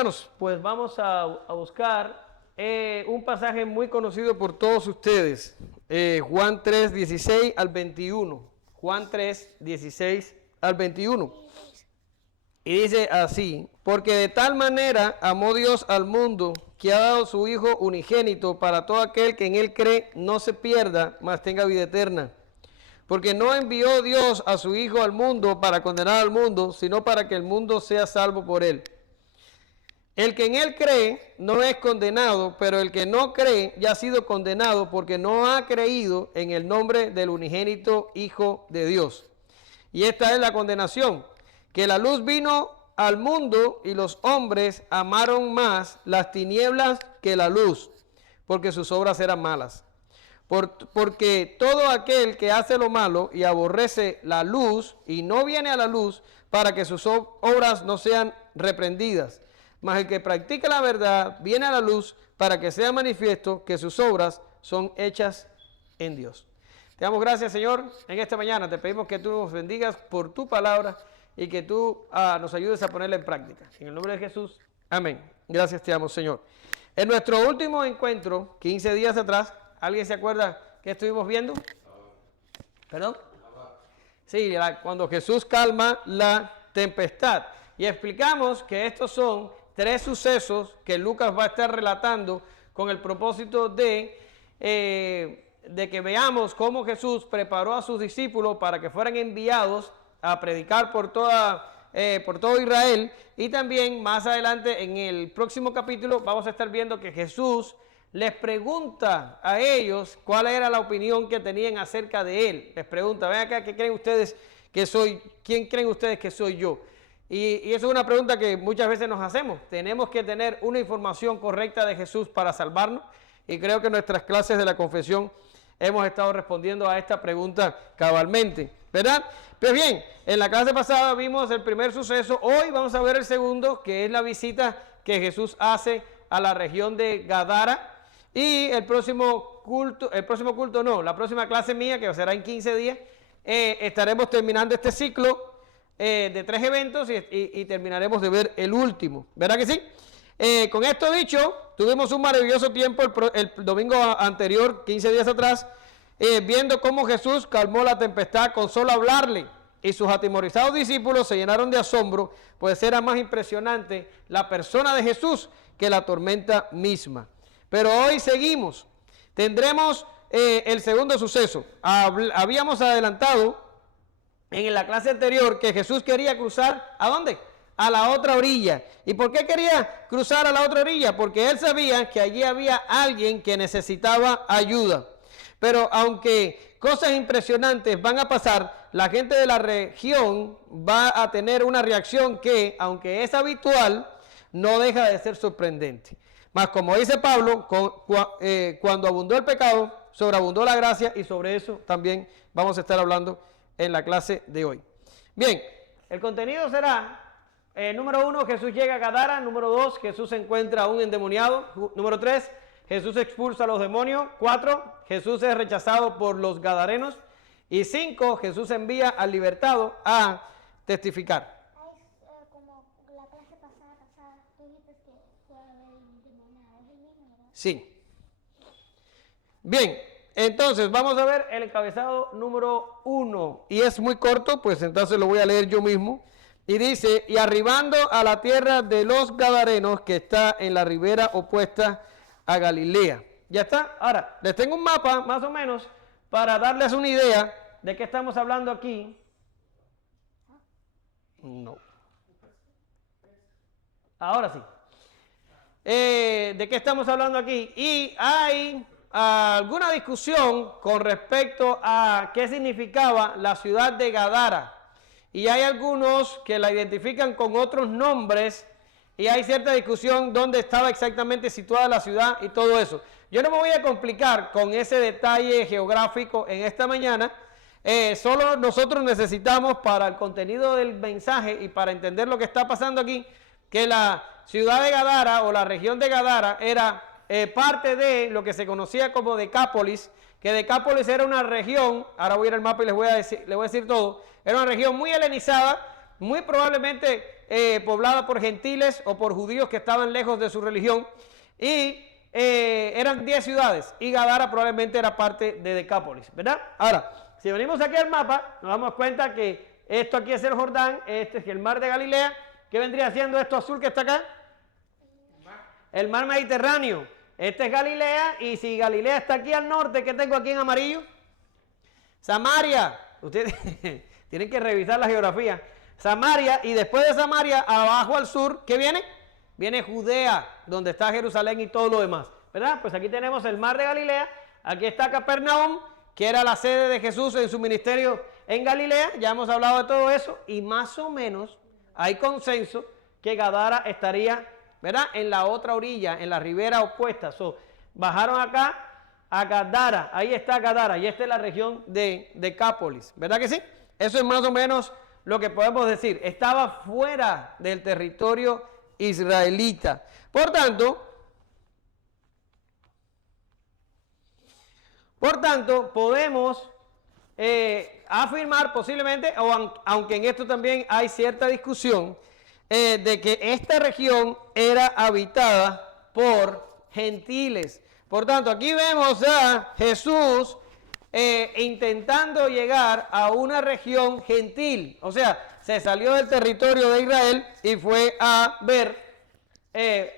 hermanos, pues vamos a buscar un pasaje muy conocido por todos ustedes. Juan 3, 16 al 21. Juan 3, 16 al 21. Y dice así: porque de tal manera amó Dios al mundo, que ha dado su Hijo unigénito, para todo aquel que en él cree no se pierda, mas tenga vida eterna. Porque no envió Dios a su Hijo al mundo para condenar al mundo, sino para que el mundo sea salvo por él. El que en él cree no es condenado, pero el que no cree ya ha sido condenado, porque no ha creído en el nombre del unigénito Hijo de Dios. Y esta es la condenación, que la luz vino al mundo y los hombres amaron más las tinieblas que la luz, porque sus obras eran malas. Porque todo aquel que hace lo malo y aborrece la luz y no viene a la luz, para que sus obras no sean reprendidas. Mas el que practica la verdad viene a la luz, para que sea manifiesto que sus obras son hechas en Dios. Te damos gracias, Señor, en esta mañana. Te pedimos que tú nos bendigas por tu palabra y que tú nos ayudes a ponerla en práctica. En el nombre de Jesús, amén. Gracias te damos, Señor. En nuestro último encuentro, 15 días atrás, ¿alguien se acuerda qué estuvimos viendo? ¿Perdón? Sí, cuando Jesús calma la tempestad. Y explicamos que estos son 3 sucesos que Lucas va a estar relatando con el propósito de que veamos cómo Jesús preparó a sus discípulos para que fueran enviados a predicar por todo Israel. Y también más adelante en el próximo capítulo vamos a estar viendo que Jesús les pregunta a ellos cuál era la opinión que tenían acerca de él. Les pregunta: ven acá, ¿qué creen ustedes que soy? ¿Quién creen ustedes que soy yo? Y eso es una pregunta que muchas veces nos hacemos. Tenemos que tener una información correcta de Jesús para salvarnos. Y creo que en nuestras clases de la confesión hemos estado respondiendo a esta pregunta cabalmente, ¿verdad? Pues bien, en la clase pasada vimos el primer suceso. Hoy vamos a ver el segundo, que es la visita que Jesús hace a la región de Gadara. Y la próxima clase mía, que será en 15 días, estaremos terminando este ciclo de 3 eventos y terminaremos de ver el último, ¿verdad que sí? Con esto dicho, tuvimos un maravilloso tiempo el domingo anterior, 15 días atrás, viendo cómo Jesús calmó la tempestad con solo hablarle, y sus atemorizados discípulos se llenaron de asombro, pues era más impresionante la persona de Jesús que la tormenta misma. Pero hoy seguimos. Tendremos el segundo suceso. Habíamos adelantado en la clase anterior que Jesús quería cruzar, ¿a dónde? A la otra orilla. ¿Y por qué quería cruzar a la otra orilla? Porque él sabía que allí había alguien que necesitaba ayuda. Pero aunque cosas impresionantes van a pasar, la gente de la región va a tener una reacción que, aunque es habitual, no deja de ser sorprendente. Mas como dice Pablo, cuando abundó el pecado, sobreabundó la gracia, y sobre eso también vamos a estar hablando en la clase de hoy. Bien, el contenido será, número 1, Jesús llega a Gadara. Número 2, Jesús encuentra a un endemoniado. Número 3, Jesús expulsa a los demonios. 4, Jesús es rechazado por los gadarenos. Y 5, Jesús envía al libertado a testificar. Sí. Bien, entonces vamos a ver el encabezado número 1. Y es muy corto, pues entonces lo voy a leer yo mismo. Y dice: y arribando a la tierra de los Gadarenos, que está en la ribera opuesta a Galilea. Ya está. Ahora, les tengo un mapa, más o menos, para darles una idea de qué estamos hablando aquí. No. Ahora sí. ¿De qué estamos hablando aquí? Y hay alguna discusión con respecto a qué significaba la ciudad de Gadara. Y hay algunos que la identifican con otros nombres, y hay cierta discusión dónde estaba exactamente situada la ciudad y todo eso. Yo no me voy a complicar con ese detalle geográfico en esta mañana. Solo nosotros necesitamos, para el contenido del mensaje y para entender lo que está pasando aquí, que la ciudad de Gadara o la región de Gadara era parte de lo que se conocía como Decápolis, que Decápolis era una región, ahora voy a ir al mapa y les voy a decir todo, era una región muy helenizada, muy probablemente poblada por gentiles o por judíos que estaban lejos de su religión, y eran 10 ciudades, y Gadara probablemente era parte de Decápolis, ¿verdad? Ahora, si venimos aquí al mapa, nos damos cuenta que esto aquí es el Jordán, este es el mar de Galilea. ¿Qué vendría siendo esto azul que está acá? El mar Mediterráneo. Este es Galilea, y si Galilea está aquí al norte, ¿qué tengo aquí en amarillo? Samaria. Ustedes tienen que revisar la geografía. Samaria, y después de Samaria, abajo al sur, ¿qué viene? Viene Judea, donde está Jerusalén y todo lo demás, ¿verdad? Pues aquí tenemos el mar de Galilea, aquí está Capernaum, que era la sede de Jesús en su ministerio en Galilea, ya hemos hablado de todo eso, y más o menos hay consenso que Gadara estaría, ¿verdad?, en la otra orilla, en la ribera opuesta. Bajaron acá a Gadara, ahí está Gadara, y esta es la región de Decápolis, ¿verdad que sí? Eso es más o menos lo que podemos decir. Estaba fuera del territorio israelita. Por tanto, podemos afirmar posiblemente, aunque en esto también hay cierta discusión, de que esta región era habitada por gentiles. Por tanto, aquí vemos a Jesús intentando llegar a una región gentil. O sea, se salió del territorio de Israel y fue a ver,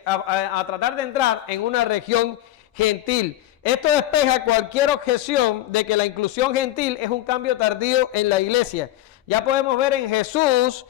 a tratar de entrar en una región gentil. Esto despeja cualquier objeción de que la inclusión gentil es un cambio tardío en la iglesia. Ya podemos ver en Jesús,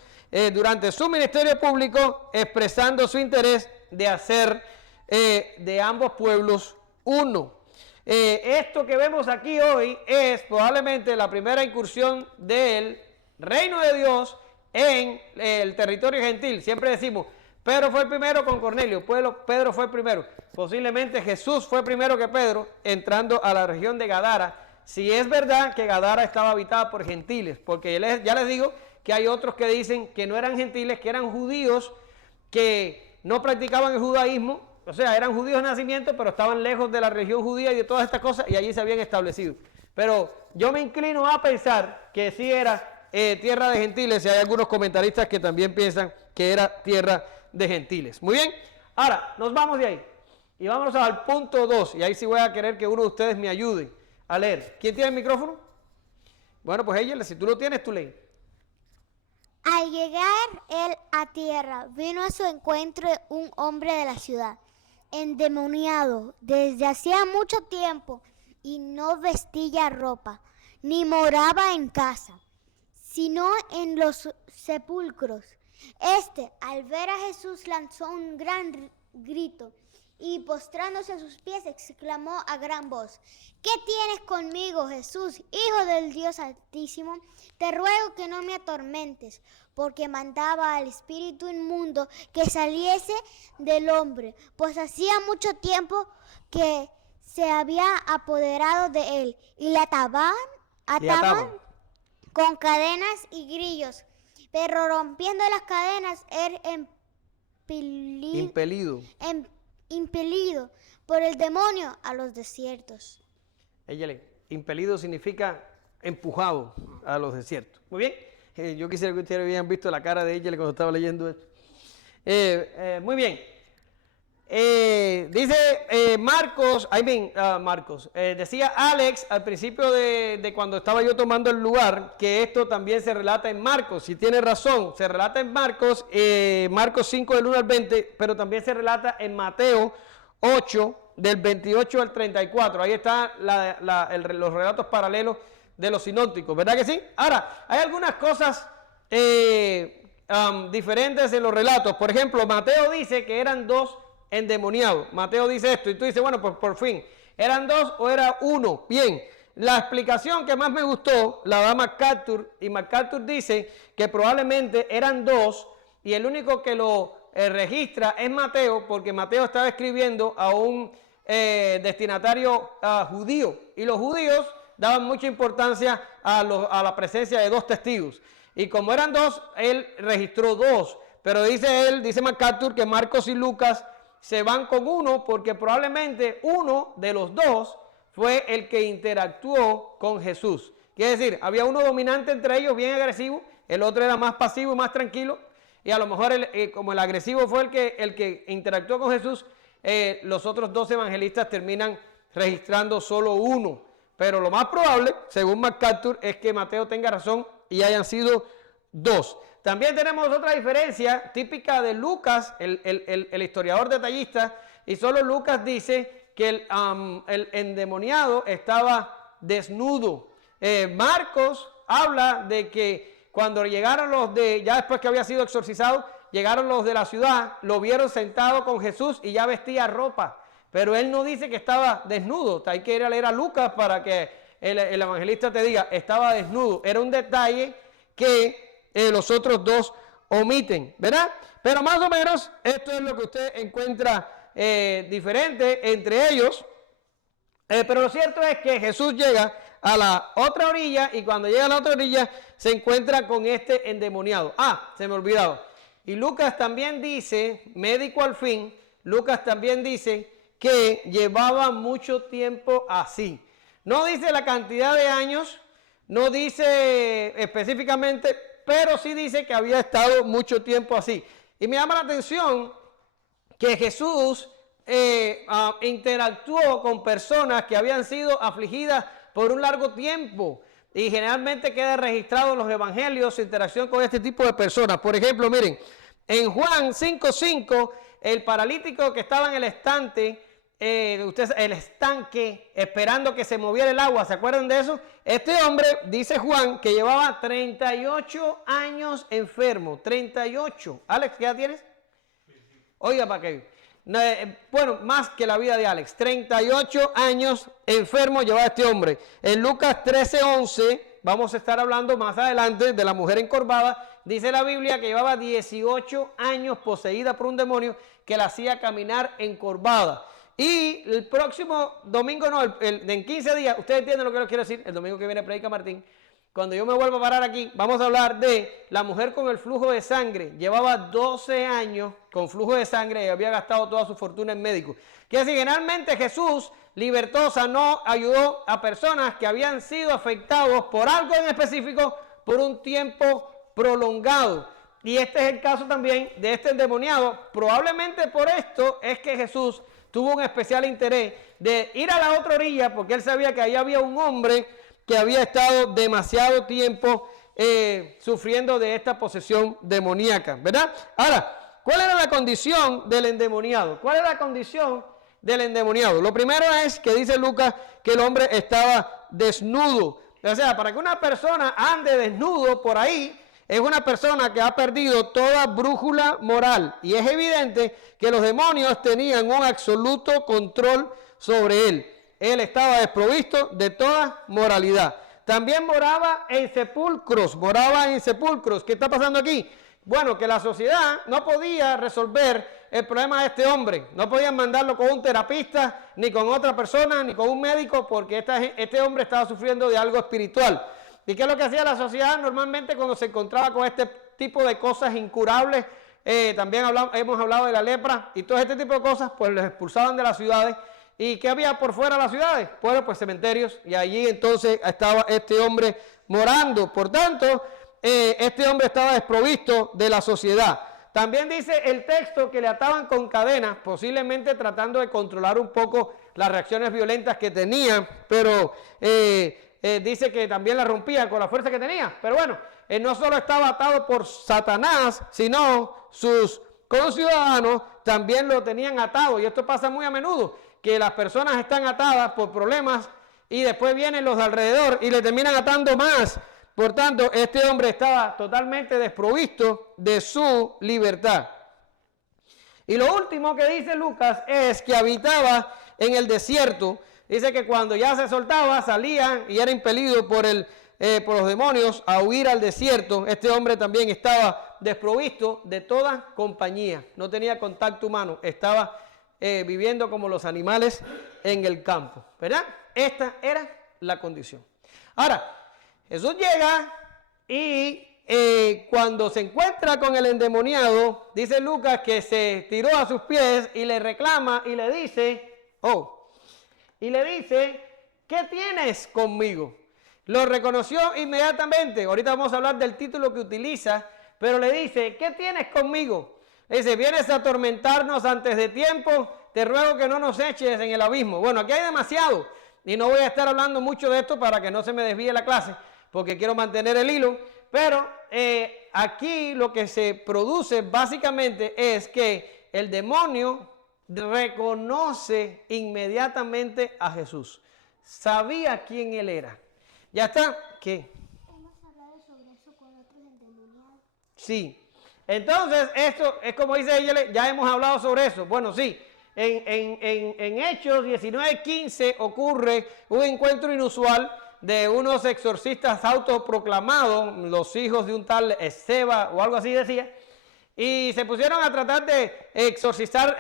durante su ministerio público, expresando su interés de hacer de ambos pueblos uno. Esto que vemos aquí hoy es probablemente la primera incursión del reino de Dios en el territorio gentil. Siempre decimos, Pedro fue el primero con Cornelio, Pedro fue el primero. Posiblemente Jesús fue primero que Pedro entrando a la región de Gadara, si es verdad que Gadara estaba habitada por gentiles, porque ya les digo que hay otros que dicen que no eran gentiles, que eran judíos que no practicaban el judaísmo, o sea, eran judíos de nacimiento, pero estaban lejos de la región judía y de todas estas cosas, y allí se habían establecido. Pero yo me inclino a pensar que sí era tierra de gentiles, y hay algunos comentaristas que también piensan que era tierra de gentiles. Muy bien, ahora nos vamos de ahí y vámonos al punto 2, y ahí sí voy a querer que uno de ustedes me ayude a leer. ¿Quién tiene el micrófono? Bueno, pues ella, si tú lo tienes, tú lee. Al llegar él a tierra, vino a su encuentro un hombre de la ciudad, endemoniado desde hacía mucho tiempo, y no vestía ropa, ni moraba en casa, sino en los sepulcros. Al ver a Jesús, lanzó un gran grito, y postrándose a sus pies, exclamó a gran voz: ¿Qué tienes conmigo, Jesús, Hijo del Dios Altísimo? Te ruego que no me atormentes, porque mandaba al espíritu inmundo que saliese del hombre, pues hacía mucho tiempo que se había apoderado de él, y le ataban con cadenas y grillos, pero rompiendo las cadenas, él impelido por el demonio a los desiertos. Impelido significa empujado a los desiertos. Muy bien, yo quisiera que ustedes hubieran visto la cara de ella cuando estaba leyendo esto. Muy bien. Dice Marcos, decía Alex al principio de cuando estaba yo tomando el lugar, que esto también se relata en Marcos. Si tiene razón, se relata en Marcos, Marcos 5 del 1 al 20, pero también se relata en Mateo 8 del 28 al 34. Ahí están los relatos paralelos de los sinópticos, ¿verdad que sí? Ahora, hay algunas cosas diferentes en los relatos. Por ejemplo, Mateo dice que eran dos endemoniados. Mateo dice esto y tú dices, bueno, pues por fin, ¿eran dos o era uno? Bien, la explicación que más me gustó la da MacArthur, y MacArthur dice que probablemente eran dos, y el único que lo registra es Mateo, porque Mateo estaba escribiendo a un destinatario judío, y los judíos daban mucha importancia a la presencia de dos testigos, y como eran dos, él registró dos, pero dice MacArthur que Marcos y Lucas se van con uno, porque probablemente uno de los dos fue el que interactuó con Jesús. Quiere decir, había uno dominante entre ellos, bien agresivo, el otro era más pasivo y más tranquilo, y a lo mejor como el agresivo fue el que interactuó con Jesús, los otros 2 evangelistas terminan registrando solo uno. Pero lo más probable, según MacArthur, es que Mateo tenga razón y hayan sido 2. También tenemos otra diferencia típica de Lucas, el historiador detallista, y solo Lucas dice que el endemoniado estaba desnudo. Marcos habla de que cuando llegaron ya después que había sido exorcizado, llegaron los de la ciudad, lo vieron sentado con Jesús y ya vestía ropa. Pero él no dice que estaba desnudo. Hay que ir a leer a Lucas para que el evangelista te diga, estaba desnudo. Era un detalle que los otros 2 omiten, ¿verdad? Pero más o menos esto es lo que usted encuentra diferente entre ellos. Pero lo cierto es que Jesús llega a la otra orilla y cuando llega a la otra orilla se encuentra con este endemoniado. Se me olvidaba. Y Lucas también dice, médico al fin, Lucas también dice que llevaba mucho tiempo así. No dice la cantidad de años, no dice específicamente, pero sí dice que había estado mucho tiempo así. Y me llama la atención que Jesús interactuó con personas que habían sido afligidas por un largo tiempo. Y generalmente queda registrado en los evangelios su interacción con este tipo de personas. Por ejemplo, miren, en Juan 5:5, el paralítico que estaba en el estanque, esperando que se moviera el agua, ¿se acuerdan de eso? Este hombre, dice Juan, que llevaba 38 años enfermo, 38. Alex, ¿qué edad tienes? Oiga, ¿para qué? Bueno, más que la vida de Alex, 38 años enfermo llevaba este hombre. En Lucas 13:11, vamos a estar hablando más adelante de la mujer encorvada, dice la Biblia que llevaba 18 años poseída por un demonio que la hacía caminar encorvada. Y el próximo domingo, en 15 días, ustedes entienden lo que les quiero decir, el domingo que viene predica Martín, cuando yo me vuelva a parar aquí, vamos a hablar de la mujer con el flujo de sangre. Llevaba 12 años con flujo de sangre y había gastado toda su fortuna en médicos. Que así, generalmente Jesús libertó, sanó, ayudó a personas que habían sido afectados por algo en específico por un tiempo prolongado. Y este es el caso también de este endemoniado. Probablemente por esto es que Jesús tuvo un especial interés de ir a la otra orilla, porque él sabía que ahí había un hombre que había estado demasiado tiempo sufriendo de esta posesión demoníaca, ¿verdad? Ahora, ¿cuál era la condición del endemoniado? ¿Cuál era la condición del endemoniado? Lo primero es que dice Lucas que el hombre estaba desnudo. O sea, para que una persona ande desnudo por ahí, es una persona que ha perdido toda brújula moral. Y es evidente que los demonios tenían un absoluto control sobre él. Él estaba desprovisto de toda moralidad. También moraba en sepulcros. ¿Qué está pasando aquí? Bueno, que la sociedad no podía resolver el problema de este hombre. No podían mandarlo con un terapista, ni con otra persona, ni con un médico, porque este hombre estaba sufriendo de algo espiritual. ¿Y qué es lo que hacía la sociedad normalmente cuando se encontraba con este tipo de cosas incurables? También hemos hablado de la lepra y todo este tipo de cosas, pues los expulsaban de las ciudades. ¿Y qué había por fuera de las ciudades? Bueno, pues cementerios, y allí entonces estaba este hombre morando. Por tanto, este hombre estaba desprovisto de la sociedad. También dice el texto que le ataban con cadenas, posiblemente tratando de controlar un poco las reacciones violentas que tenía, pero dice que también la rompía con la fuerza que tenía. Pero bueno, él no solo estaba atado por Satanás, sino sus conciudadanos también lo tenían atado, y esto pasa muy a menudo, que las personas están atadas por problemas y después vienen los de alrededor y le terminan atando más. Por tanto, este hombre estaba totalmente desprovisto de su libertad. Y lo último que dice Lucas es que habitaba en el desierto. Dice que cuando ya se soltaba, salía y era impelido por los demonios a huir al desierto. Este hombre también estaba desprovisto de toda compañía. No tenía contacto humano. Estaba viviendo como los animales en el campo, ¿verdad? Esta era la condición. Ahora, Jesús llega y cuando se encuentra con el endemoniado, dice Lucas que se tiró a sus pies y le reclama y le dice, ¿qué tienes conmigo? Lo reconoció inmediatamente. Ahorita vamos a hablar del título que utiliza, pero le dice, ¿qué tienes conmigo? Le dice, vienes a atormentarnos antes de tiempo, te ruego que no nos eches en el abismo. Bueno, aquí hay demasiado, y no voy a estar hablando mucho de esto para que no se me desvíe la clase, porque quiero mantener el hilo, pero aquí lo que se produce básicamente es que el demonio reconoce inmediatamente a Jesús. Sabía quién él era. ¿Ya está? ¿Qué? Hemos hablado sobre eso con otros endemoniados. Sí. Entonces, esto es como dice ella, ya hemos hablado sobre eso. Bueno, sí. En Hechos 19:15 ocurre un encuentro inusual de unos exorcistas autoproclamados, los hijos de un tal Esceva o algo así decía, y se pusieron a tratar de exorcizar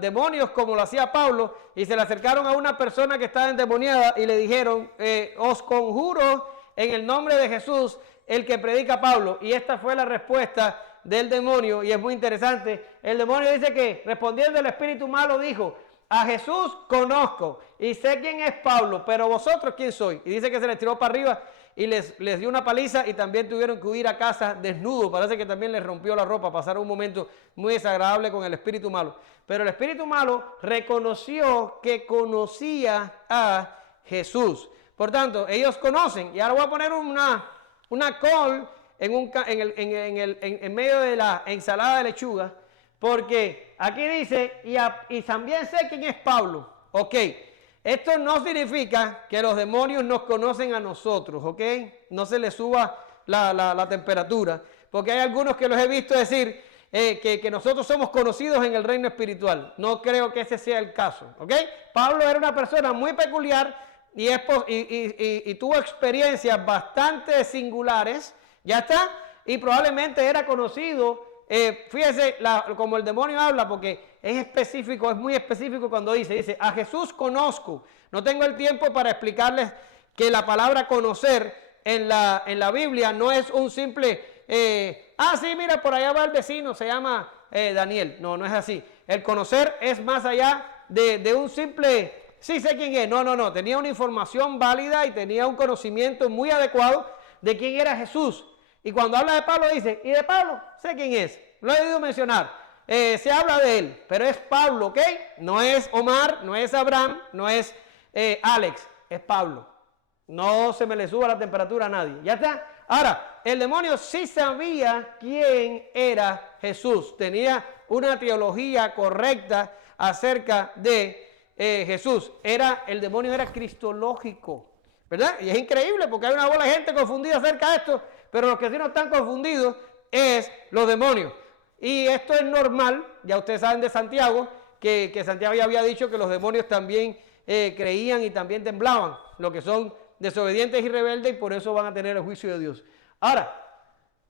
demonios como lo hacía Pablo, y se le acercaron a una persona que estaba endemoniada y le dijeron, os conjuro en el nombre de Jesús, el que predica Pablo. Y esta fue la respuesta del demonio, y es muy interesante. El demonio dice que, respondiendo el espíritu malo, dijo, a Jesús conozco y sé quién es Pablo, pero vosotros quién sois. Y dice que se les tiró para arriba y les dio una paliza, y también tuvieron que huir a casa desnudos. Parece que también les rompió la ropa, pasaron un momento muy desagradable con el espíritu malo. Pero el espíritu malo reconoció que conocía a Jesús. Por tanto, ellos conocen. Y ahora voy a poner una col en medio de la ensalada de lechuga, porque aquí dice, y también sé quién es Pablo. Ok, esto no significa que los demonios nos conocen a nosotros, ok, no se les suba la temperatura, porque hay algunos que los he visto decir que nosotros somos conocidos en el reino espiritual. No creo que ese sea el caso, ok. Pablo era una persona muy peculiar y tuvo experiencias bastante singulares, ya está, y probablemente era conocido. Fíjese como el demonio habla, porque es específico, es muy específico cuando dice, a Jesús conozco. No tengo el tiempo para explicarles que la palabra conocer en la Biblia no es un simple, sí, mira, por allá va el vecino, se llama Daniel. No, no es así. El conocer es más allá de un simple, sí sé quién es. No, tenía una información válida y tenía un conocimiento muy adecuado de quién era Jesús. Y cuando habla de Pablo dice, y de Pablo sé quién es, lo he oído mencionar, se habla de él, pero es Pablo, ¿ok? No es Omar, no es Abraham, no es Alex, es Pablo. No se me le suba la temperatura a nadie, ¿ya está? Ahora, el demonio sí sabía quién era Jesús, tenía una teología correcta acerca de Jesús. El demonio era cristológico, ¿verdad? Y es increíble porque hay una bola de gente confundida acerca de esto, pero los que sí no están confundidos es los demonios. Y esto es normal, ya ustedes saben de Santiago, que Santiago ya había dicho que los demonios también creían y también temblaban, lo que son desobedientes y rebeldes, y por eso van a tener el juicio de Dios. Ahora,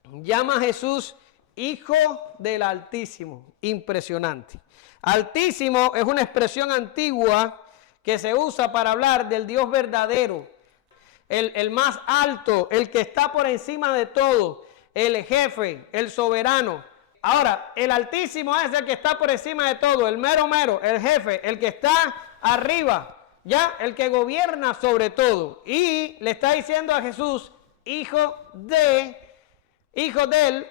llama a Jesús Hijo del Altísimo, impresionante. Altísimo es una expresión antigua que se usa para hablar del Dios verdadero, el más alto, el que está por encima de todo, el jefe, el soberano. Ahora, el Altísimo es el que está por encima de todo, el mero, el jefe, el que está arriba, ya, el que gobierna sobre todo. Y le está diciendo a Jesús, hijo del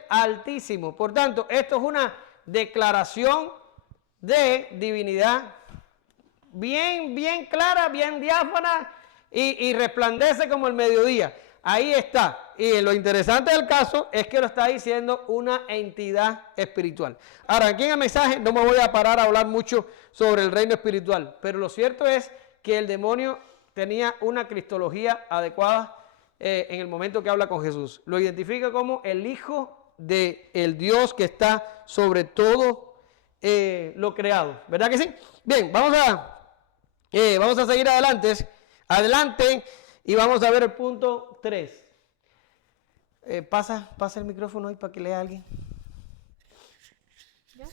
Altísimo. Por tanto, esto es una declaración de divinidad bien clara, bien diáfana, y resplandece como el mediodía. Ahí está. Y lo interesante del caso es que lo está diciendo una entidad espiritual. Ahora, aquí en el mensaje no me voy a parar a hablar mucho sobre el reino espiritual, pero lo cierto es que el demonio tenía una cristología adecuada en el momento que habla con Jesús. Lo identifica como el Hijo del Dios que está sobre todo lo creado. ¿Verdad que sí? Bien, vamos a seguir adelante y vamos a ver el punto 3. Pasa el micrófono ahí para que lea alguien. ¿Yo?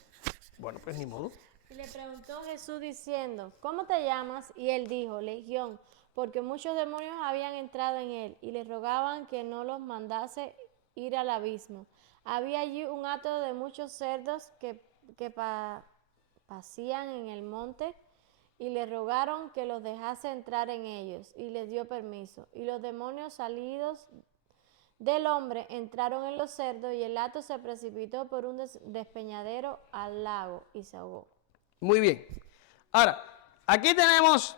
Bueno, pues ni modo. Y le preguntó Jesús diciendo, ¿cómo te llamas? Y él dijo, Legión, porque muchos demonios habían entrado en él y le rogaban que no los mandase ir al abismo. Había allí un hato de muchos cerdos que pasían en el monte y le rogaron que los dejase entrar en ellos y les dio permiso. Y los demonios salidos del hombre entraron en los cerdos y el hato se precipitó por un despeñadero al lago y se ahogó. Muy bien. Ahora, aquí tenemos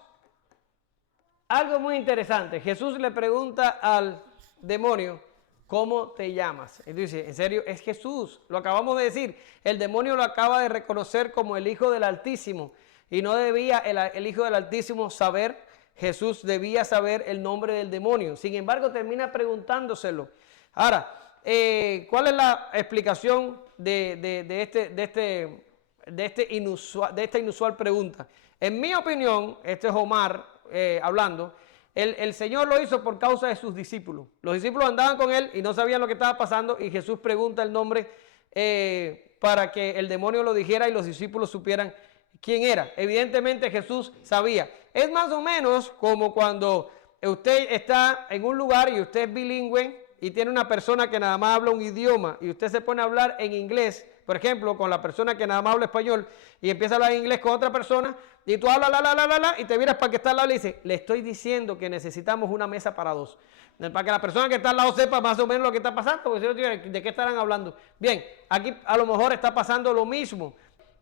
algo muy interesante. Jesús le pregunta al demonio, ¿cómo te llamas? Y dice, ¿en serio? Es Jesús. Lo acabamos de decir. El demonio lo acaba de reconocer como el Hijo del Altísimo. Y no debía el Hijo del Altísimo saber, Jesús debía saber el nombre del demonio. Sin embargo, termina preguntándoselo. Ahora, ¿cuál es la explicación de esta inusual pregunta? En mi opinión, este es Omar hablando, el Señor lo hizo por causa de sus discípulos. Los discípulos andaban con él y no sabían lo que estaba pasando y Jesús pregunta el nombre para que el demonio lo dijera y los discípulos supieran quién era. Evidentemente Jesús sabía. Es más o menos como cuando usted está en un lugar y usted es bilingüe y tiene una persona que nada más habla un idioma y usted se pone a hablar en inglés, por ejemplo, con la persona que nada más habla español y empieza a hablar inglés con otra persona y tú hablas y te miras para que está al lado y le dices, le estoy diciendo que necesitamos una mesa para dos. Para que la persona que está al lado sepa más o menos lo que está pasando, porque si no, ¿de qué estarán hablando? Bien, aquí a lo mejor está pasando lo mismo,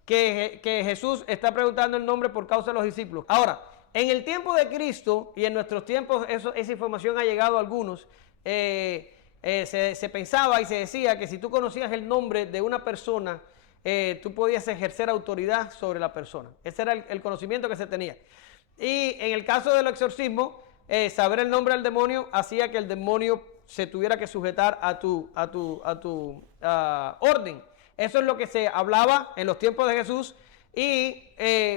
que Jesús está preguntando el nombre por causa de los discípulos. Ahora, en el tiempo de Cristo y en nuestros tiempos esa información ha llegado a algunos. Se pensaba y se decía que si tú conocías el nombre de una persona, tú podías ejercer autoridad sobre la persona. Ese era el conocimiento que se tenía. Y en el caso del exorcismo, saber el nombre del demonio hacía que el demonio se tuviera que sujetar a tu orden. Eso es lo que se hablaba en los tiempos de Jesús y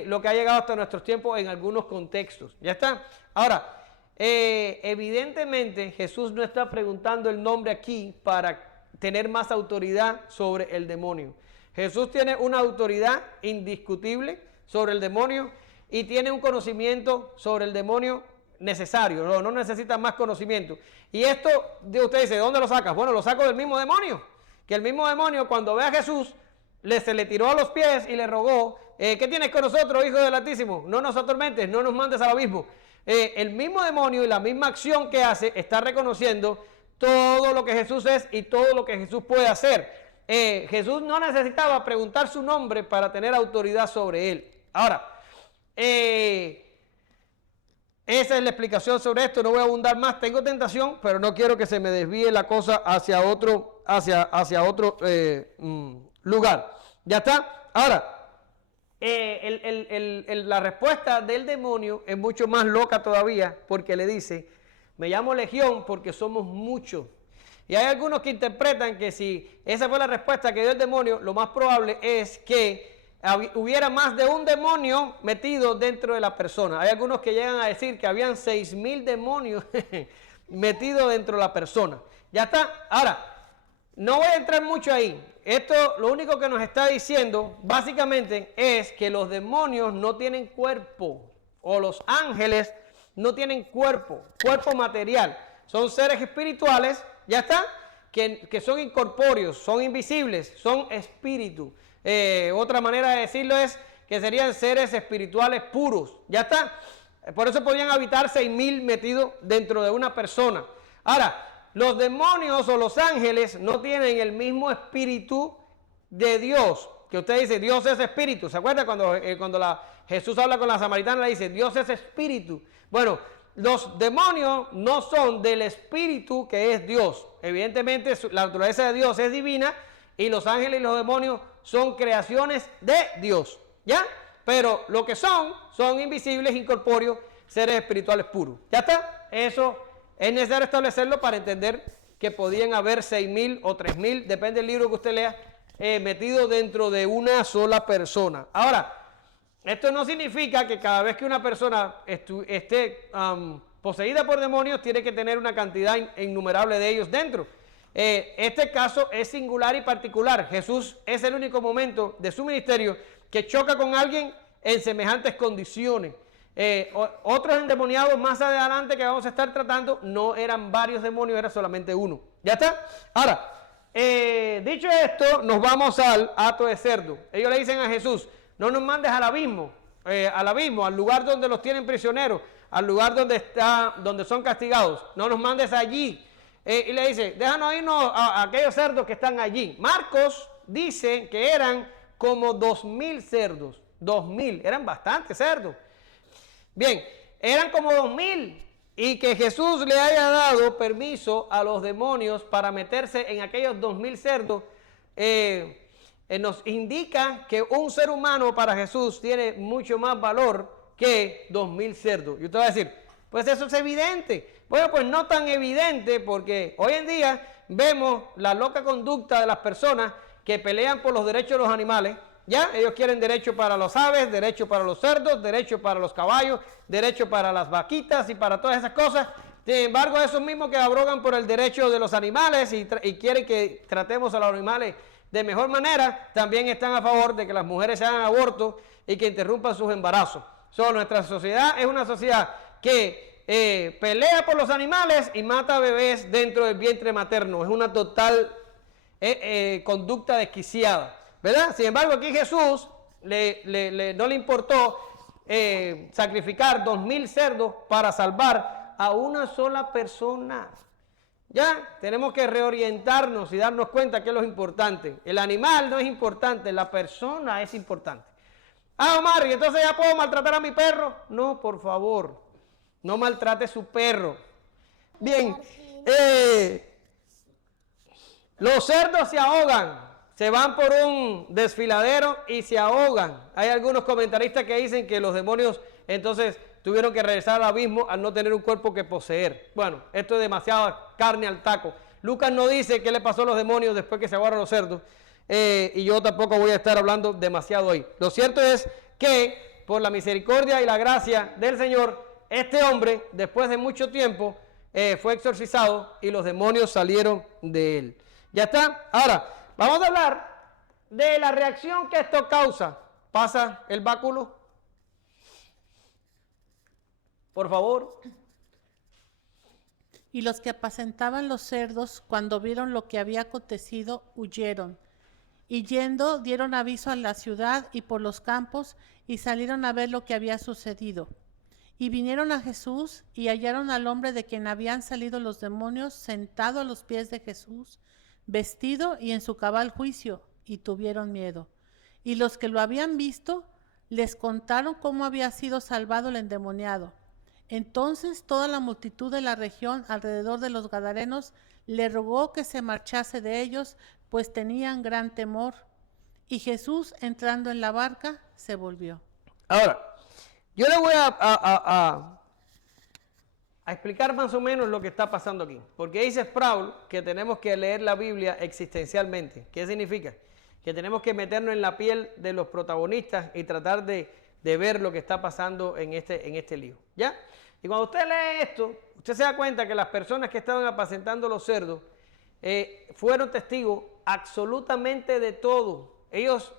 lo que ha llegado hasta nuestros tiempos en algunos contextos. ¿Ya está? Ahora, evidentemente Jesús no está preguntando el nombre aquí para tener más autoridad sobre el demonio. Jesús tiene una autoridad indiscutible sobre el demonio y tiene un conocimiento sobre el demonio necesario. No necesita más conocimiento. Y esto, usted dice, ¿de dónde lo sacas? Bueno, lo saco del mismo demonio. Que el mismo demonio cuando ve a Jesús se le tiró a los pies y le rogó, ¿qué tienes con nosotros, Hijo del Altísimo? No nos atormentes, no nos mandes al abismo. El mismo demonio y la misma acción que hace está reconociendo todo lo que Jesús es y todo lo que Jesús puede hacer. Jesús no necesitaba preguntar su nombre para tener autoridad sobre él. Ahora, esa es la explicación sobre esto. No voy a abundar más. Tengo tentación, pero no quiero que se me desvíe la cosa hacia otro lugar. ¿Ya está? Ahora, la respuesta del demonio es mucho más loca todavía porque le dice, me llamo Legión porque somos muchos. Y hay algunos que interpretan que si esa fue la respuesta que dio el demonio, lo más probable es que hubiera más de un demonio metido dentro de la persona. Hay algunos que llegan a decir que habían 6,000 demonios metidos dentro de la persona. Ya está. Ahora, no voy a entrar mucho ahí. Esto lo único que nos está diciendo básicamente es que los demonios no tienen cuerpo, o los ángeles no tienen cuerpo material. Son seres espirituales, ya está, que son incorpóreos, son invisibles, son espíritu. Otra manera de decirlo es que serían seres espirituales puros, ya está. Por eso podían habitar 6,000 metidos dentro de una persona. Ahora, los demonios o los ángeles no tienen el mismo espíritu de Dios. Que usted dice, Dios es espíritu. ¿Se acuerda cuando Jesús habla con la samaritana? Le dice, Dios es espíritu. Bueno, los demonios no son del espíritu que es Dios. Evidentemente, la naturaleza de Dios es divina y los ángeles y los demonios son creaciones de Dios. ¿Ya? Pero lo que son invisibles, incorpóreos, seres espirituales puros. ¿Ya está? Eso es necesario establecerlo para entender que podían haber 6,000 o 3,000, depende del libro que usted lea, metido dentro de una sola persona. Ahora, esto no significa que cada vez que una persona esté poseída por demonios, tiene que tener una cantidad innumerable de ellos dentro. Este caso es singular y particular. Jesús es el único momento de su ministerio que choca con alguien en semejantes condiciones. Otros endemoniados más adelante que vamos a estar tratando no eran varios demonios, era solamente uno. ¿Ya está? Ahora, dicho esto, nos vamos al hato de cerdo. Ellos le dicen a Jesús, no nos mandes al abismo, al lugar donde los tienen prisioneros, al lugar donde son castigados. No nos mandes allí. y le dice, déjanos irnos a aquellos cerdos que están allí. Marcos dice que eran como 2.000 cerdos. 2.000, eran bastantes cerdos. Bien, eran como 2.000 y que Jesús le haya dado permiso a los demonios para meterse en aquellos 2.000 cerdos, nos indica que un ser humano para Jesús tiene mucho más valor que 2.000 cerdos. Y usted va a decir, pues eso es evidente. Bueno, pues no tan evidente, porque hoy en día vemos la loca conducta de las personas que pelean por los derechos de los animales. Ya, ellos quieren derecho para los aves, derecho para los cerdos, derecho para los caballos, derecho para las vaquitas y para todas esas cosas. Sin embargo, esos mismos que abrogan por el derecho de los animales y quieren que tratemos a los animales de mejor manera, también están a favor de que las mujeres hagan aborto y que interrumpan sus embarazos. Nuestra sociedad es una sociedad que pelea por los animales y mata bebés dentro del vientre materno. Es una total conducta desquiciada, ¿verdad? Sin embargo, aquí Jesús no le importó sacrificar 2.000 cerdos para salvar a una sola persona. Ya, tenemos que reorientarnos y darnos cuenta que es lo importante. El animal no es importante, la persona es importante. Omar, ¿y entonces ya puedo maltratar a mi perro? No, por favor, no maltrate su perro. Bien, los cerdos se ahogan, se van por un desfiladero y se ahogan. Hay algunos comentaristas que dicen que los demonios entonces tuvieron que regresar al abismo al no tener un cuerpo que poseer. Bueno, esto es demasiada carne al taco. Lucas no dice qué le pasó a los demonios después que se ahogaron los cerdos. Y yo tampoco voy a estar hablando demasiado hoy. Lo cierto es que por la misericordia y la gracia del Señor, este hombre, después de mucho tiempo, fue exorcizado y los demonios salieron de él. ¿Ya está? Ahora, vamos a hablar de la reacción que esto causa. Pasa el báculo, por favor. Y los que apacentaban los cerdos, cuando vieron lo que había acontecido, huyeron. Y yendo, dieron aviso a la ciudad y por los campos, y salieron a ver lo que había sucedido. Y vinieron a Jesús, y hallaron al hombre de quien habían salido los demonios, sentado a los pies de Jesús, vestido y en su cabal juicio, y tuvieron miedo. Y los que lo habían visto, les contaron cómo había sido salvado el endemoniado. Entonces toda la multitud de la región alrededor de los Gadarenos le rogó que se marchase de ellos, pues tenían gran temor. Y Jesús, entrando en la barca, se volvió. Ahora, yo le voy a explicar más o menos lo que está pasando aquí. Porque dice Sproul que tenemos que leer la Biblia existencialmente. ¿Qué significa? Que tenemos que meternos en la piel de los protagonistas y tratar de ver lo que está pasando en este lío. ¿Ya? Y cuando usted lee esto, usted se da cuenta que las personas que estaban apacentando los cerdos fueron testigos absolutamente de todo. Ellos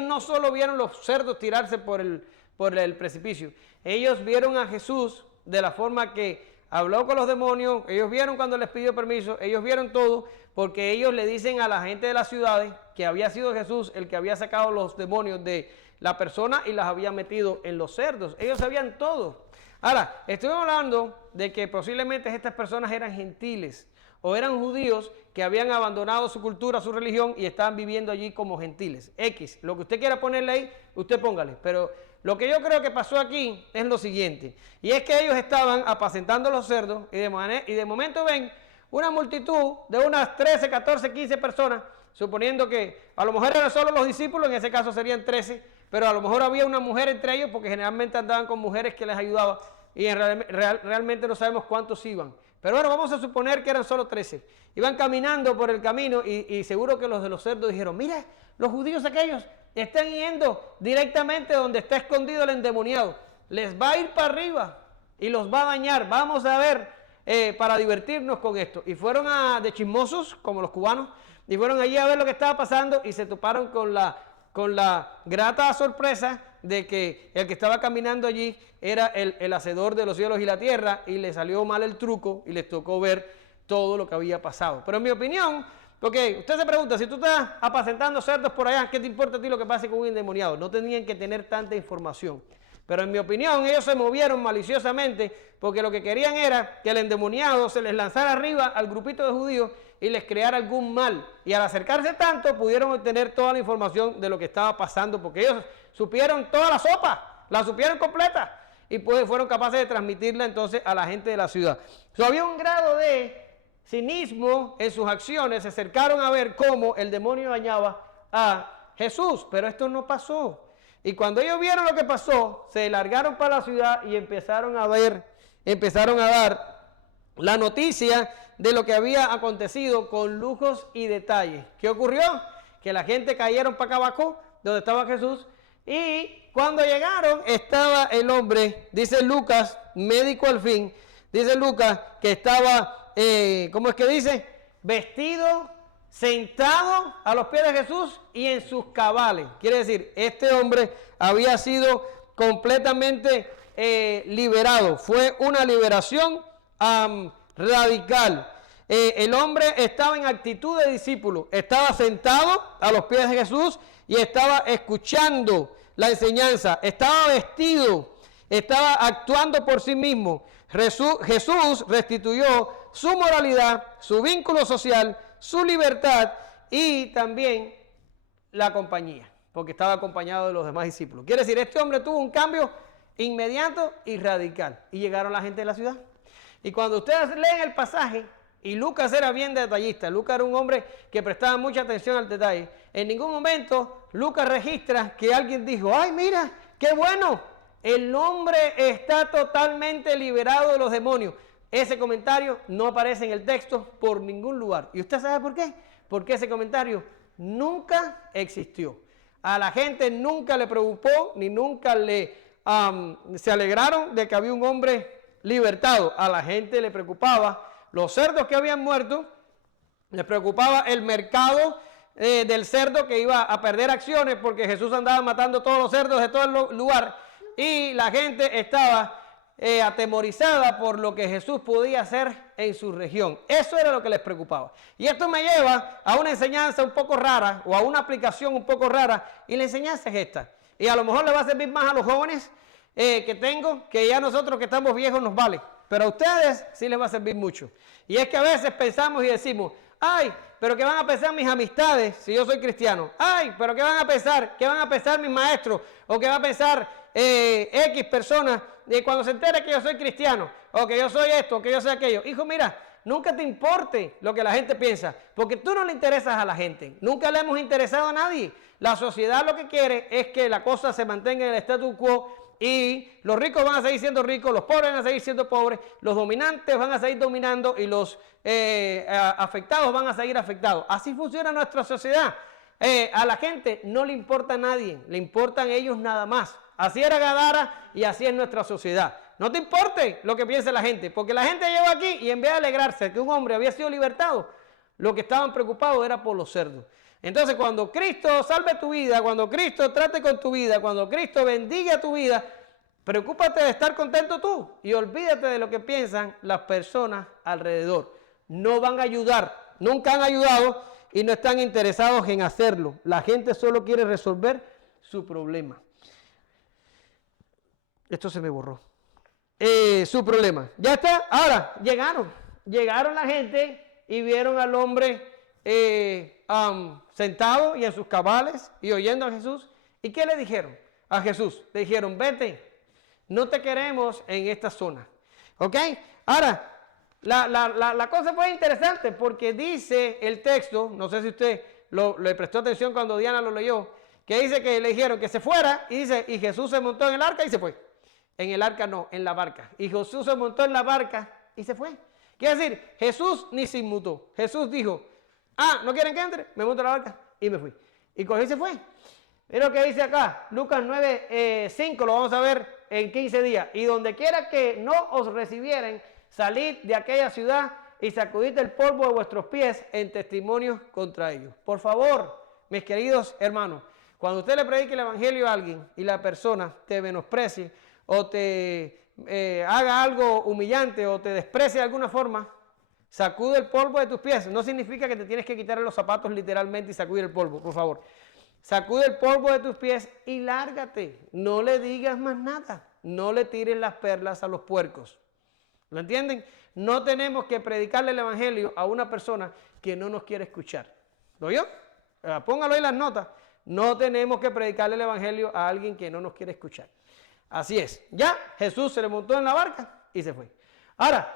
no solo vieron los cerdos tirarse por el precipicio, ellos vieron a Jesús de la forma que habló con los demonios, ellos vieron cuando les pidió permiso, ellos vieron todo, porque ellos le dicen a la gente de las ciudades que había sido Jesús el que había sacado los demonios de la persona y las había metido en los cerdos. Ellos sabían todo. Ahora, estoy hablando de que posiblemente estas personas eran gentiles o eran judíos que habían abandonado su cultura, su religión y estaban viviendo allí como gentiles. X, lo que usted quiera ponerle ahí, usted póngale. Pero lo que yo creo que pasó aquí es lo siguiente. Y es que ellos estaban apacentando los cerdos y de momento ven una multitud de unas 13, 14, 15 personas, suponiendo que a lo mejor eran solo los discípulos, en ese caso serían 13, pero a lo mejor había una mujer entre ellos porque generalmente andaban con mujeres que les ayudaban y realmente no sabemos cuántos iban. Pero bueno, vamos a suponer que eran solo 13. Iban caminando por el camino y seguro que los de los cerdos dijeron, mira, los judíos aquellos están yendo directamente donde está escondido el endemoniado. Les va a ir para arriba y los va a dañar. Vamos a ver para divertirnos con esto. Y fueron de chismosos, como los cubanos, y fueron allí a ver lo que estaba pasando y se toparon con la grata sorpresa de que el que estaba caminando allí era el hacedor de los cielos y la tierra y le salió mal el truco y les tocó ver todo lo que había pasado. Pero en mi opinión, porque usted se pregunta, si tú estás apacentando cerdos por allá, ¿qué te importa a ti lo que pase con un endemoniado? No tenían que tener tanta información. Pero en mi opinión, ellos se movieron maliciosamente porque lo que querían era que el endemoniado se les lanzara arriba al grupito de judíos y les creara algún mal. Y al acercarse tanto, pudieron obtener toda la información de lo que estaba pasando, porque ellos supieron toda la sopa, la supieron completa, y pues fueron capaces de transmitirla entonces a la gente de la ciudad. Había un grado de cinismo en sus acciones, se acercaron a ver cómo el demonio dañaba a Jesús, pero esto no pasó. Y cuando ellos vieron lo que pasó, se largaron para la ciudad y empezaron a dar la noticia de lo que había acontecido con lujos y detalles. ¿Qué ocurrió? Que la gente cayeron para acá abajo, donde estaba Jesús, y cuando llegaron estaba el hombre, dice Lucas, médico al fin, dice Lucas que estaba, ¿cómo es que dice? Vestido, sentado a los pies de Jesús y en sus cabales. Quiere decir, este hombre había sido completamente liberado. Fue una liberación radical. El hombre estaba en actitud de discípulo, estaba sentado a los pies de Jesús y estaba escuchando la enseñanza, estaba vestido, estaba actuando por sí mismo. Jesús restituyó su moralidad, su vínculo social, su libertad y también la compañía, porque estaba acompañado de los demás discípulos. Quiere decir, este hombre tuvo un cambio inmediato y radical y llegaron la gente de la ciudad. Y cuando ustedes leen el pasaje, y Lucas era bien detallista, Lucas era un hombre que prestaba mucha atención al detalle, en ningún momento Lucas registra que alguien dijo, ¡ay, mira, qué bueno! El hombre está totalmente liberado de los demonios. Ese comentario no aparece en el texto por ningún lugar. ¿Y usted sabe por qué? Porque ese comentario nunca existió. A la gente nunca le preocupó, ni nunca se alegraron de que había un hombre libertado. A la gente le preocupaba los cerdos que habían muerto, les preocupaba el mercado del cerdo que iba a perder acciones porque Jesús andaba matando todos los cerdos de todo el lugar y la gente estaba atemorizada por lo que Jesús podía hacer en su región. Eso era lo que les preocupaba. Y esto me lleva a una enseñanza un poco rara o a una aplicación un poco rara, y la enseñanza es esta. Y a lo mejor le va a servir más a los jóvenes que tengo, que ya nosotros que estamos viejos nos vale. Pero a ustedes sí les va a servir mucho. Y es que a veces pensamos y decimos, ay, pero ¿qué van a pensar mis amistades si yo soy cristiano? Ay, pero ¿qué van a pensar? ¿Qué van a pensar mis maestros? ¿O qué va a pensar X personas cuando se entere que yo soy cristiano? O que yo soy esto, o que yo soy aquello. Hijo, mira, nunca te importe lo que la gente piensa, porque tú no le interesas a la gente. Nunca le hemos interesado a nadie. La sociedad lo que quiere es que la cosa se mantenga en el status quo. Y los ricos van a seguir siendo ricos, los pobres van a seguir siendo pobres, los dominantes van a seguir dominando y los afectados van a seguir afectados. Así funciona nuestra sociedad. A la gente no le importa a nadie, le importan ellos nada más. Así era Gadara y así es nuestra sociedad. No te importe lo que piense la gente, porque la gente llegó aquí y en vez de alegrarse que un hombre había sido libertado, lo que estaban preocupados era por los cerdos. Entonces, cuando Cristo salve tu vida, cuando Cristo trate con tu vida, cuando Cristo bendiga tu vida, preocúpate de estar contento tú y olvídate de lo que piensan las personas alrededor. No van a ayudar, nunca han ayudado y no están interesados en hacerlo. La gente solo quiere resolver su problema. Esto se me borró. Su problema. Ya está. Ahora, llegaron la gente y vieron al hombre sentado y en sus cabales y oyendo a Jesús. ¿Y qué le dijeron a Jesús? Le dijeron, vete, no te queremos en esta zona. ¿Ok? Ahora, la cosa fue interesante porque dice el texto, no sé si usted le prestó atención cuando Diana lo leyó, que dice que le dijeron que se fuera y dice, y Jesús se montó en el arca y se fue. En el arca no, en la barca. Y Jesús se montó en la barca y se fue. Quiere decir, Jesús ni se inmutó. Jesús dijo, ¿no quieren que entre? Me monto en la barca y me fui. Y cogió y se fue. Mira lo que dice acá, Lucas 9:5, lo vamos a ver en 15 días. Y donde quiera que no os recibieren, salid de aquella ciudad y sacudid el polvo de vuestros pies en testimonio contra ellos. Por favor, mis queridos hermanos, cuando usted le predique el evangelio a alguien y la persona te menosprecie o te haga algo humillante o te desprecie de alguna forma, sacude el polvo de tus pies. No significa que te tienes que quitar los zapatos literalmente y sacudir el polvo, por favor. Sacude el polvo de tus pies y lárgate. No le digas más nada. no le tiren las perlas a los puercos. ¿Lo entienden? No tenemos que predicarle el evangelio a una persona que no nos quiere escuchar. ¿Lo oyó? Póngalo ahí en las notas. No tenemos que predicarle el evangelio a alguien que no nos quiere escuchar. Así es. Ya Jesús se le montó en la barca y se fue. Ahora,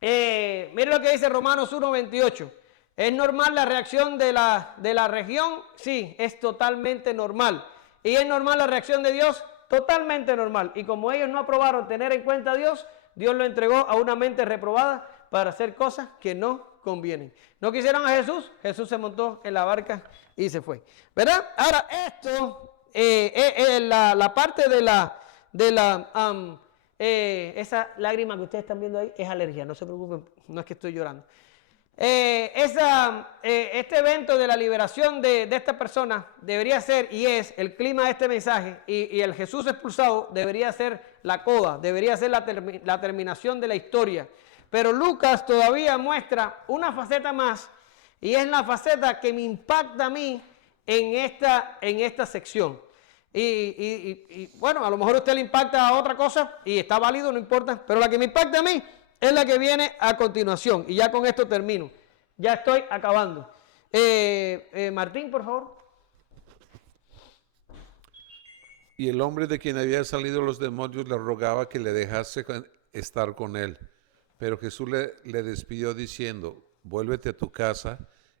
mire lo que dice Romanos 1:28. ¿Es normal la reacción de la región? Sí, es totalmente normal. ¿Y es normal la reacción de Dios? Totalmente normal. Y como ellos no aprobaron tener en cuenta a Dios, Dios lo entregó a una mente reprobada para hacer cosas que no convienen. No quisieron a Jesús, Jesús se montó en la barca y se fue. ¿Verdad? Ahora, esto, la parte esa lágrima que ustedes están viendo ahí es alergia, no se preocupen, no es que estoy llorando. Este evento de la liberación de esta persona debería ser, y es, el clima de este mensaje, y el Jesús expulsado debería ser la coda, debería ser la terminación de la historia. Pero Lucas todavía muestra una faceta más, y es la faceta que me impacta a mí en esta sección. Y bueno, a lo mejor a usted le impacta a otra cosa, y está válido, no importa, pero la que me impacta a mí es la que viene a continuación, y ya con esto termino. Ya estoy acabando. Martín, por favor. Y el hombre de quien había salido los demonios le rogaba que le dejase estar con él. Pero Jesús le despidió diciendo, vuélvete a tu casa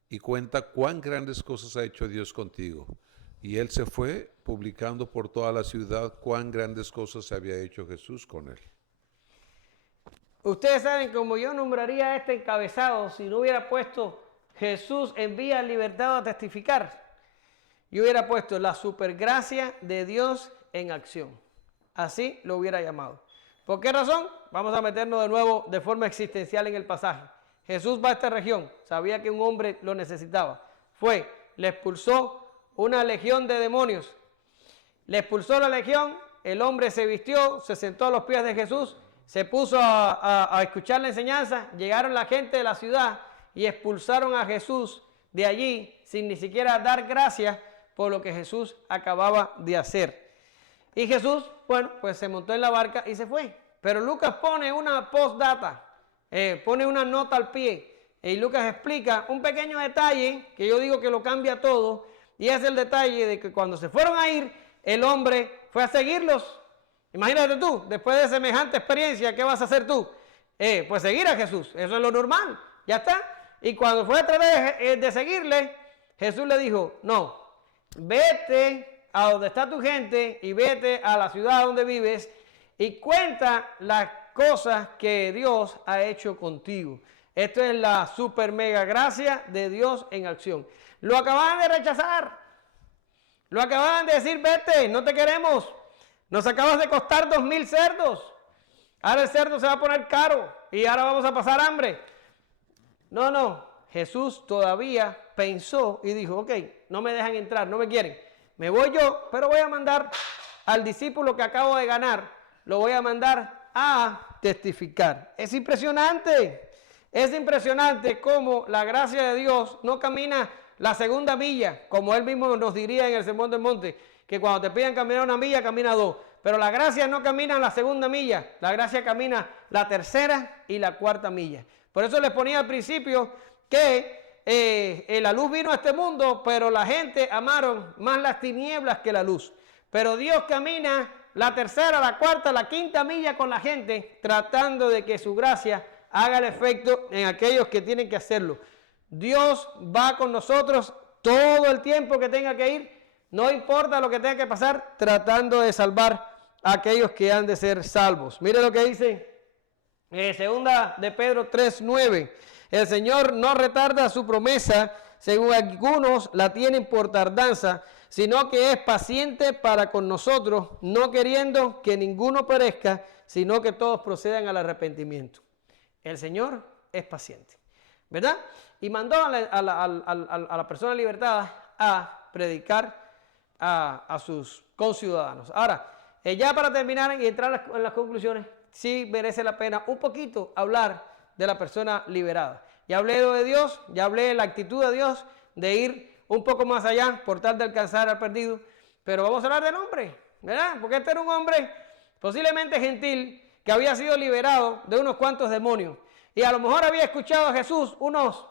y cuenta cuán grandes cosas ha hecho Dios contigo. Y él se fue publicando por toda la ciudad cuán grandes cosas había hecho Jesús con él. Ustedes saben cómo yo nombraría este encabezado si no hubiera puesto Jesús envía al libertado a testificar. Yo hubiera puesto la supergracia de Dios en acción. Así lo hubiera llamado. ¿Por qué razón? Vamos a meternos de nuevo de forma existencial en el pasaje. Jesús va a esta región, sabía que un hombre lo necesitaba. Fue, le expulsó una legión de demonios. Le expulsó la legión, el hombre se vistió, se sentó a los pies de Jesús, se puso a escuchar la enseñanza, llegaron la gente de la ciudad y expulsaron a Jesús de allí sin ni siquiera dar gracias por lo que Jesús acababa de hacer. Y Jesús, bueno, pues se montó en la barca y se fue. Pero Lucas pone una postdata, pone una nota al pie. Y Lucas explica un pequeño detalle que yo digo que lo cambia todo. Y es el detalle de que cuando se fueron a ir, el hombre fue a seguirlos. Imagínate tú, después de semejante experiencia, ¿qué vas a hacer tú? Pues seguir a Jesús, eso es lo normal, ya está. Y cuando fue a través de seguirle, Jesús le dijo, no, vete a donde está tu gente y vete a la ciudad donde vives y cuenta las cosas que Dios ha hecho contigo. Esto es la super mega gracia de Dios en acción. Lo acababan de rechazar, lo acababan de decir, vete, no te queremos. Nos acabas de costar 2,000 cerdos. Ahora el cerdo se va a poner caro y ahora vamos a pasar hambre. No. Jesús todavía pensó y dijo, ok, no me dejan entrar, no me quieren. Me voy yo, pero voy a mandar al discípulo que acabo de ganar, lo voy a mandar a testificar. Es impresionante cómo la gracia de Dios no camina la segunda milla, como él mismo nos diría en el Sermón del Monte, que cuando te pidan caminar una milla, camina 2. Pero la gracia no camina la segunda milla, la gracia camina la tercera y la cuarta milla. Por eso les ponía al principio que la luz vino a este mundo, pero la gente amaron más las tinieblas que la luz. Pero Dios camina la tercera, la cuarta, la quinta milla con la gente, tratando de que su gracia haga el efecto en aquellos que tienen que hacerlo. Dios va con nosotros todo el tiempo que tenga que ir. No importa lo que tenga que pasar, tratando de salvar a aquellos que han de ser salvos. Mire lo que dice segunda de Pedro 3:9. El Señor no retarda su promesa, según algunos la tienen por tardanza, sino que es paciente para con nosotros, no queriendo que ninguno perezca, sino que todos procedan al arrepentimiento. El Señor es paciente, ¿verdad? Y mandó a la persona libertada a predicar a sus conciudadanos. Ahora, ya para terminar y entrar en las conclusiones, sí merece la pena un poquito hablar de la persona liberada. Ya hablé de Dios, ya hablé de la actitud de Dios, de ir un poco más allá por tal de alcanzar al perdido, pero vamos a hablar del hombre, ¿verdad? Porque este era un hombre posiblemente gentil, que había sido liberado de unos cuantos demonios. Y a lo mejor había escuchado a Jesús unos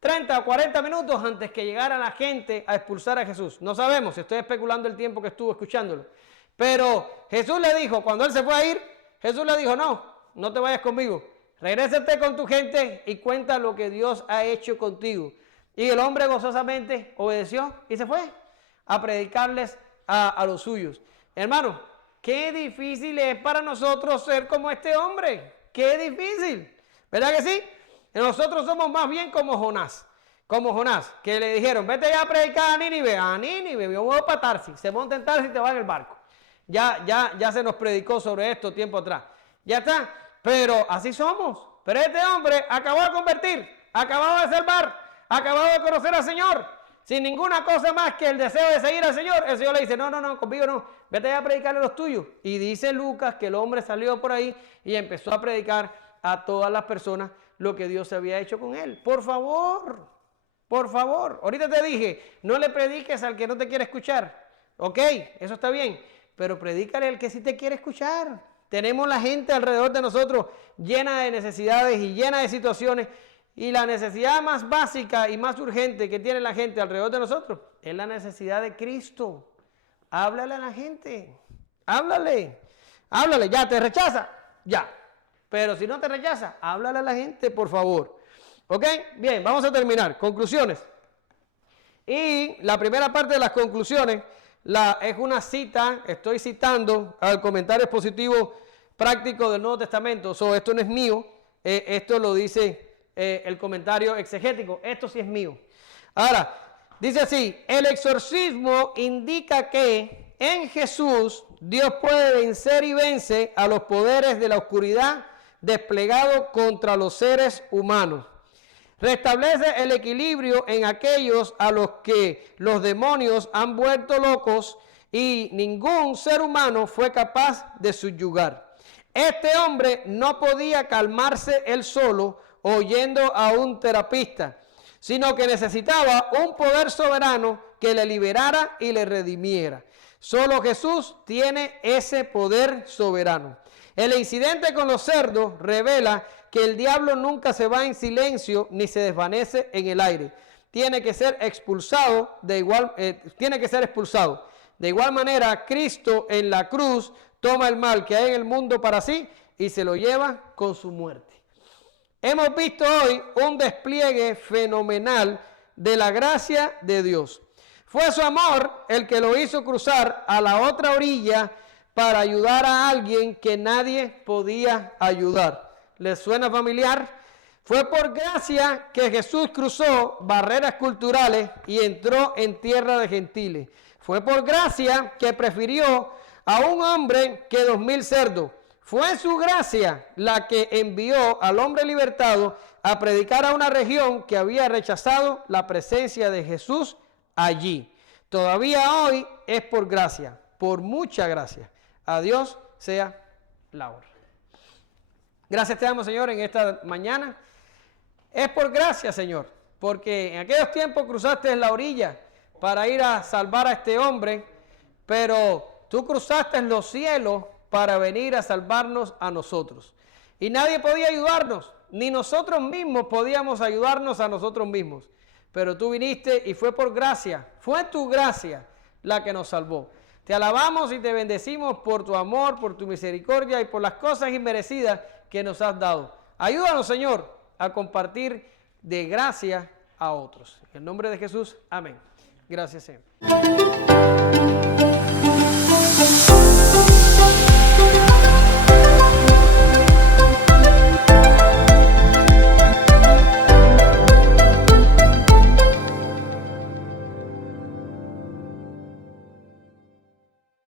30 o 40 minutos antes que llegara la gente a expulsar a Jesús. No sabemos, estoy especulando el tiempo que estuvo escuchándolo. Pero Jesús le dijo, cuando él se fue a ir, Jesús le dijo, no te vayas conmigo. Regrésate con tu gente y cuenta lo que Dios ha hecho contigo. Y el hombre gozosamente obedeció y se fue a predicarles a los suyos. Hermano, qué difícil es para nosotros ser como este hombre. Qué difícil. ¿Verdad que sí? Nosotros somos más bien como Jonás, que le dijeron, vete ya a predicar a Nínive, yo voy para Tarsis, se monta en Tarsis y te va en el barco. Ya se nos predicó sobre esto tiempo atrás. Ya está, pero así somos. Pero este hombre acabó de convertir, acababa de salvar, acababa de conocer al Señor, sin ninguna cosa más que el deseo de seguir al Señor. El Señor le dice, no, conmigo no, vete ya a predicarle a los tuyos. Y dice Lucas que el hombre salió por ahí y empezó a predicar a todas las personas lo que Dios había hecho con él. Por favor, ahorita te dije, no le prediques al que no te quiere escuchar. Ok, eso está bien, pero predícale al que sí te quiere escuchar. Tenemos la gente alrededor de nosotros llena de necesidades y llena de situaciones, y la necesidad más básica y más urgente que tiene la gente alrededor de nosotros es la necesidad de Cristo. Háblale a la gente, háblale, ya te rechaza, ya. Pero si no te rechaza, háblale a la gente, por favor. ¿Ok? Bien, vamos a terminar. Conclusiones. Y la primera parte de las conclusiones es una cita, estoy citando al comentario expositivo práctico del Nuevo Testamento. Esto no es mío, esto lo dice el comentario exegético. Esto sí es mío. Ahora, dice así, el exorcismo indica que en Jesús Dios puede vencer y vence a los poderes de la oscuridad desplegado contra los seres humanos. Restablece el equilibrio en aquellos a los que los demonios han vuelto locos y ningún ser humano fue capaz de subyugar. Este hombre no podía calmarse él solo oyendo a un terapista, sino que necesitaba un poder soberano que le liberara y le redimiera. Solo Jesús tiene ese poder soberano. El incidente con los cerdos revela que el diablo nunca se va en silencio ni se desvanece en el aire. Tiene que ser expulsado de igual manera, Cristo en la cruz toma el mal que hay en el mundo para sí y se lo lleva con su muerte. Hemos visto hoy un despliegue fenomenal de la gracia de Dios. Fue su amor el que lo hizo cruzar a la otra orilla para ayudar a alguien que nadie podía ayudar. ¿Les suena familiar? Fue por gracia que Jesús cruzó barreras culturales y entró en tierra de gentiles. Fue por gracia que prefirió a un hombre que 2,000 cerdos. Fue su gracia la que envió al hombre libertado a predicar a una región que había rechazado la presencia de Jesús allí. Todavía hoy es por gracia, por mucha gracia. A Dios sea la honra. Gracias te damos, Señor, en esta mañana. Es por gracia, Señor, porque en aquellos tiempos cruzaste la orilla para ir a salvar a este hombre, pero tú cruzaste los cielos para venir a salvarnos a nosotros. Y nadie podía ayudarnos, ni nosotros mismos podíamos ayudarnos a nosotros mismos. Pero tú viniste y fue por gracia, fue tu gracia la que nos salvó. Te alabamos y te bendecimos por tu amor, por tu misericordia y por las cosas inmerecidas que nos has dado. Ayúdanos, Señor, a compartir de gracia a otros. En el nombre de Jesús, amén. Gracias, Señor.